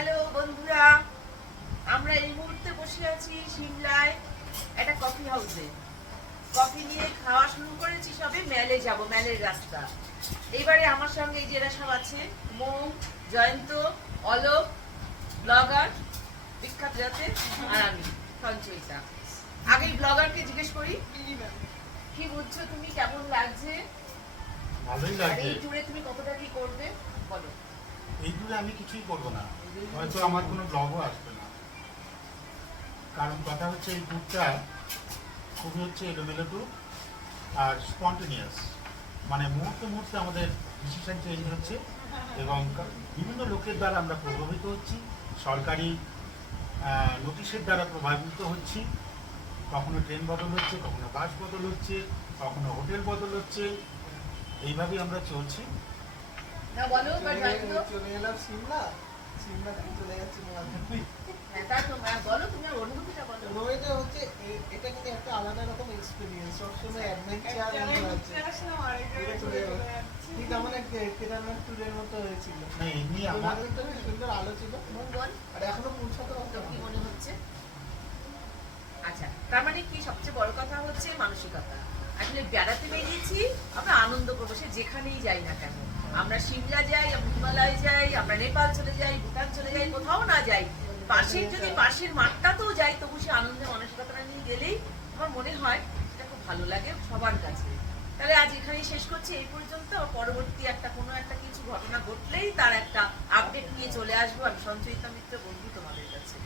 Hello বন্ধুরা, আমরা এই মুহূর্তে বসে আছি সিমলায় একটা কফি হাউসে। কফি নিয়ে খাওয়া শুরু করেছি, সবে মেলে যাব, মেলের রাস্তা। এইবারে আমার সঙ্গে এই যেরা সব আছে, মৌ, জয়ন্ত, অলোক, ব্লগার বিখ্যাত যাতে, আর আমি সঞ্চয়িতা। আগে ব্লগারকে জিজ্ঞেস করি, কি বুঝছো তুমি, কেমন লাগছে? ভালোই আর লাগছে। এই ট্যুরে তুমি কতটা কি করবে বলো। এই ট্যুরে আমি কিছুই করবো না, হয়তো আমার কোনো ব্লগও আসবে না। কারণ কথা হচ্ছে এই ট্যুরটা খুবই হচ্ছে এলোমেলো ট্যুর আর স্পন্টেনিয়াস, মানে মুহূর্তে মুহূর্তে আমাদের ডিসিশন চেঞ্জ হচ্ছে এবং বিভিন্ন লোকের দ্বারা আমরা প্রভাবিত হচ্ছি, সরকারি নোটিশের দ্বারা প্রভাবিত হচ্ছি। কখনো ট্রেন বদল হচ্ছে, কখনো বাস বদল হচ্ছে, কখনো হোটেল বদল হচ্ছে, এইভাবেই আমরা চলছি। না বলো, বা জয়ন্ত। চলে এলাম সিমলা থেকে চলে যাচ্ছি মালদ্বীপ। হ্যাঁ, তা তোমরা বলো, তুমি আর অনুভূতিটা বলো। রোয়েতে হচ্ছে এটা কিন্তু একটা আলাদা রকম এক্সপিরিয়েন্স, সবসময় অ্যাডভেঞ্চার ঠিক আমাদের কেদারনাথ ট্যুরের মতো হয়েছিল। না এমনি আমার আমাদের তো খুব সুন্দর আলো ছিল, মঙ্গল, আর এখনো পৌঁছাতে তো হবে কি মনে হচ্ছে? আচ্ছা, তার মানে কি সবচেয়ে বড় কথা হচ্ছে মানসিকতা। আসলে বেড়াতে বেরিয়েছি, আমরা আনন্দ করবো, সে যেখানেই যাই না কেন। আমরা সিমলা যাই, আমরা হিমালয় যাই, আমরা নেপাল চলে যাই, ভুটান চলে যাই, কোথাও না যাই, পাশের যদি পাশের মাঠটাতেও যাই, তবু সে আনন্দের মানসিকতাটা নিয়ে গেলেই আমার মনে হয় সেটা খুব ভালো লাগে সবার কাছে। তাহলে আজ এখানেই শেষ করছি, এই পর্যন্ত। পরবর্তী একটা কোনো একটা কিছু ঘটনা ঘটলেই তার একটা আপডেট নিয়ে চলে আসবো আমি, সঞ্চয়িতা মিত্র বন্ধু, তোমাদের কাছে।